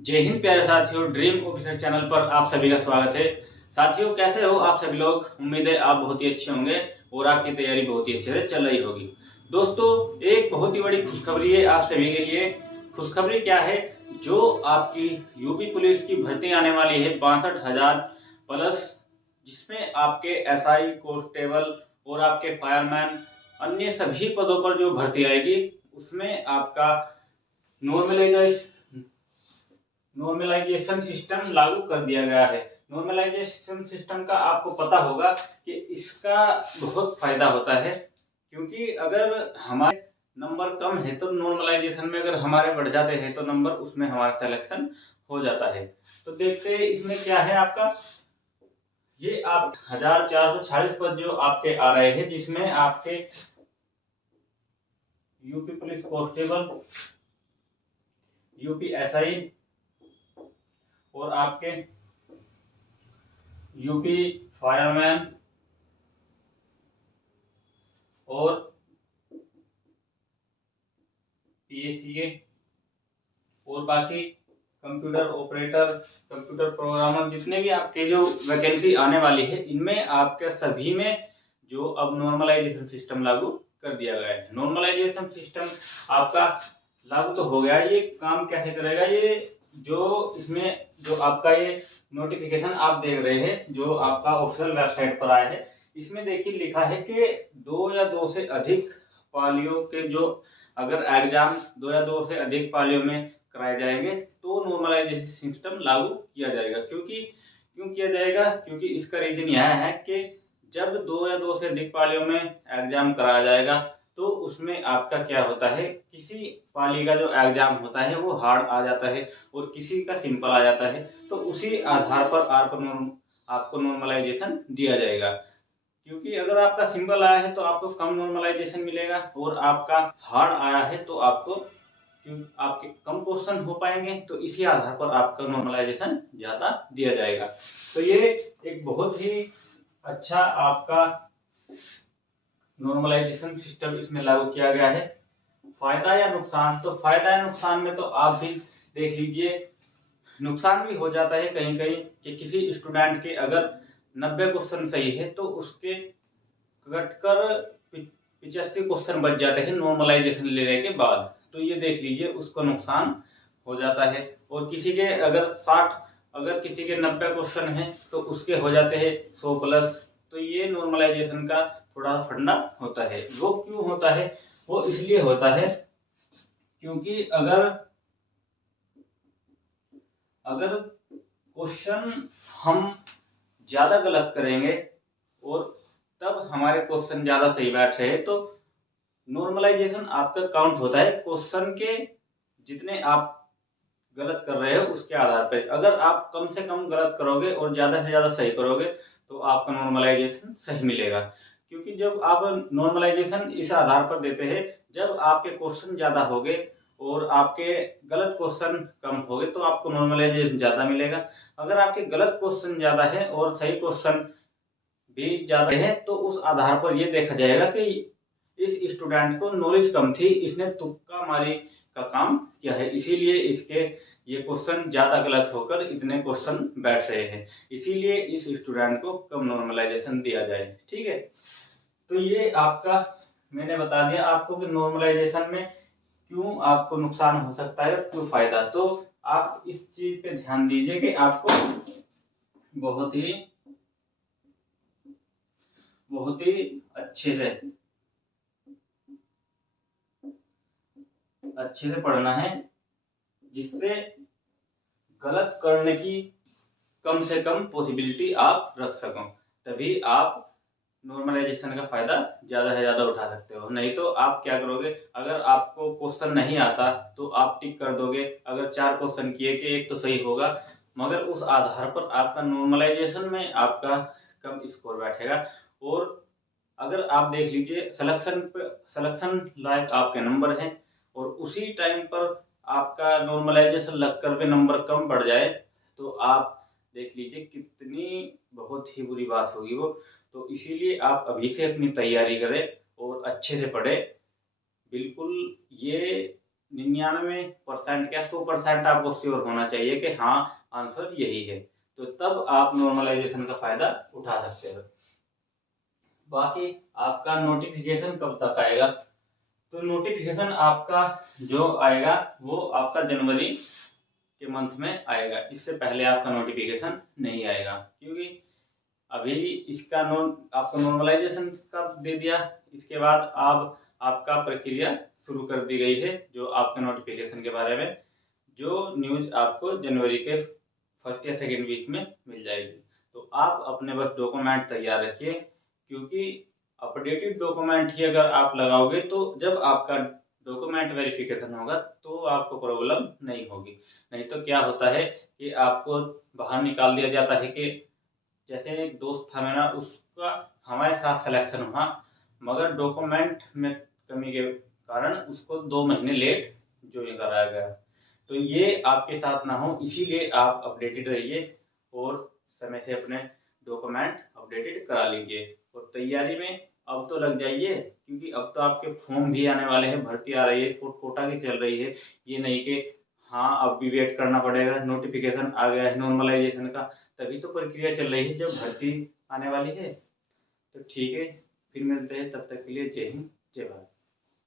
जय हिंद प्यारे साथियों, ड्रीम ऑफिसर चैनल पर आप सभी का स्वागत है। साथियों, कैसे हो आप सभी लोग? उम्मीद है आप बहुत ही अच्छे होंगे और आपकी तैयारी बहुत ही अच्छे से चल रही होगी। दोस्तों, एक बहुत ही बड़ी खुशखबरी है आप सभी के लिए। खुशखबरी क्या है? जो आपकी यूपी पुलिस की भर्ती आने वाली है 62,000 प्लस, जिसमें आपके एसआई, कांस्टेबल और आपके फायरमैन अन्य सभी पदों पर जो भर्ती आएगी, उसमें आपका नॉर्मलाइजेशन सिस्टम लागू कर दिया गया है। नॉर्मलाइजेशन सिस्टम का आपको पता होगा कि इसका बहुत फायदा होता है, क्योंकि अगर हमारे नंबर कम है तो नॉर्मलाइजेशन में अगर हमारे बढ़ जाते हैं तो नंबर उसमें हमारा सिलेक्शन हो जाता है। तो देखते हैं इसमें क्या है आपका। ये आप 1440 पद जो आपके आ रहे हैं, जिसमें आपके UP police constable, UP SI और आपके यूपी फायरमैन और पीएसीए और बाकी कंप्यूटर ऑपरेटर, कंप्यूटर प्रोग्रामर, जितने भी आपके जो वैकेंसी आने वाली है, इनमें आपके सभी में जो अब नॉर्मलाइजेशन सिस्टम लागू कर दिया गया है। नॉर्मलाइजेशन सिस्टम आपका लागू तो हो गया। ये काम कैसे करेगा? ये जो इसमें जो आपका ये नोटिफिकेशन आप देख रहे हैं, जो आपका ऑफिशियल वेबसाइट पर आया है, इसमें देखिए लिखा है कि 2 या 2 से अधिक पालियों के जो अगर एग्जाम 2 या 2 से अधिक पालियों में कराए जाएंगे तो नॉर्मलाइजेशन सिस्टम लागू किया जाएगा। क्यों किया जाएगा? क्योंकि इसका रीजन यह है कि जब 2 या 2 से अधिक पालियों में एग्जाम कराया जाएगा तो उसमें आपका क्या होता है, किसी पाली का जो एग्जाम होता है वो हार्ड आ जाता है और किसी का सिंपल आ जाता है, तो उसी आधार पर आपको नॉर्मलाइजेशन दिया जाएगा। क्योंकि अगर आपका सिंपल आया है तो आपको कम नॉर्मलाइजेशन मिलेगा और आपका हार्ड आया है तो आपके कम क्वेश्चन हो पाएंगे, तो इसी आधार पर आपका नॉर्मलाइजेशन ज्यादा दिया जाएगा। तो ये एक बहुत ही अच्छा आपका नॉर्मलाइजेशन सिस्टम इसमें लागू किया गया है। फायदा या नुकसान? तो फायदा या नुकसान में तो आप भी देख लीजिए। नुकसान भी हो जाता है कहीं कहीं कि किसी स्टूडेंट के अगर 90 क्वेश्चन सही है तो उसके घटकर 85 क्वेश्चन बच जाते हैं नॉर्मलाइजेशन लेने के बाद, तो ये देख लीजिए उसको नुकसान हो जाता है। और किसी के अगर किसी के 90 क्वेश्चन है तो उसके हो जाते हैं 100 प्लस। तो ये नॉर्मलाइजेशन का थोड़ा फंडा होता है। वो क्यों होता है? वो इसलिए होता है क्योंकि अगर अगर क्वेश्चन हम ज्यादा गलत करेंगे और तब हमारे क्वेश्चन ज्यादा सही बैठ रहे हैं, तो नॉर्मलाइजेशन आपका काउंट होता है क्वेश्चन के जितने आप गलत कर रहे हो उसके आधार पर। अगर आप कम से कम गलत करोगे और ज्यादा से ज्यादा सही करोगे तो आपका नॉर्मलाइजेशन सही मिलेगा। क्योंकि जब आप नॉर्मलाइजेशन इस आधार पर देते हैं, जब आपके क्वेश्चन ज्यादा होंगे और आपके गलत क्वेश्चन कम होंगे तो आपको नॉर्मलाइजेशन ज्यादा मिलेगा। अगर आपके गलत क्वेश्चन ज्यादा है और सही क्वेश्चन भी ज्यादा है तो उस आधार पर यह देखा जाएगा कि इस स्टूडेंट को नॉलेज कम थी, इसने तुक्का मारी का काम किया है, इसीलिए इसके ये क्वेश्चन ज्यादा गलत होकर इतने क्वेश्चन बैठ रहे हैं, इसीलिए इस स्टूडेंट को कम नॉर्मलाइजेशन दिया जाए। ठीक है, तो ये आपका मैंने बता दिया आपको कि नॉर्मलाइजेशन में क्यों आपको नुकसान हो सकता है और क्यों फायदा। तो आप इस चीज पे ध्यान दीजिए कि आपको बहुत ही अच्छे से पढ़ना है, जिससे गलत करने की कम से कम पॉसिबिलिटी आप रख सको, तभी आप नॉर्मलाइजेशन का फायदा ज्यादा से ज्यादा उठा सकते हो। नहीं तो आप क्या करोगे, अगर आपको क्वेश्चन नहीं आता तो आप टिक कर दोगे। अगर 4 क्वेश्चन किए कि एक तो सही होगा, मगर उस आधार पर आपका नॉर्मलाइजेशन में आपका कम स्कोर बैठेगा। और अगर आप देख लीजिए सिलेक्शन लायक आपके नंबर हैं और उसी टाइम पर आपका नॉर्मलाइजेशन लगकर भी नंबर कम बढ़ जाए, तो आप देख लीजिए कितनी बहुत ही बुरी बात होगी वो। तो इसीलिए आप अभी से अपनी तैयारी करें और अच्छे से पढ़े। बिल्कुल ये 99% या 100% आपको श्योर होना चाहिए कि हाँ आंसर यही है, तो तब आप नॉर्मलाइजेशन का फायदा उठा सकते हो। बाकी आपका नोटिफिकेशन कब तक आएगा, तो नोटिफिकेशन आपका जो आएगा वो आपका जनवरी के मंथ में आएगा, इससे पहले आपका नोटिफिकेशन नहीं आएगा, क्योंकि अभी इसका आपको नॉर्मलाइजेशन का दे दिया, इसके बाद आपका प्रक्रिया शुरू कर दी गई है जो आपके नोटिफिकेशन के बारे में, जो न्यूज आपको जनवरी के फर्स्ट या सेकेंड वीक में मिल जाएगी। तो आप अपने बस डॉक्यूमेंट तैयार रखिए, क्योंकि अपडेटेड डॉक्यूमेंट ही अगर आप लगाओगे तो जब आपका डॉक्यूमेंट वेरिफिकेशन होगा तो आपको प्रॉब्लम नहीं होगी। नहीं तो क्या होता है कि आपको बाहर निकाल दिया जाता है कि जैसे एक दोस्त था मेरा, उसका हमारे साथ सिलेक्शन हुआ मगर डॉक्यूमेंट में कमी के कारण उसको 2 महीने लेट ज्वाइन कराया गया। तो ये आपके साथ ना हो, इसीलिए आप अपडेटेड रहिए और समय से अपने डॉक्यूमेंट अपडेटेड करा लीजिए और तैयारी में अब तो लग जाइए, क्योंकि अब तो आपके फॉर्म भी आने वाले हैं, भर्ती आ रही है, स्पोर्ट कोटा की चल रही है। ये नहीं कि हाँ अब भी वेट करना पड़ेगा, नोटिफिकेशन आ गया है नॉर्मलाइजेशन का, तभी तो प्रक्रिया चल रही है जब भर्ती आने वाली है। तो ठीक है, फिर मिलते हैं, तब तक के लिए जय हिंद जय भारत।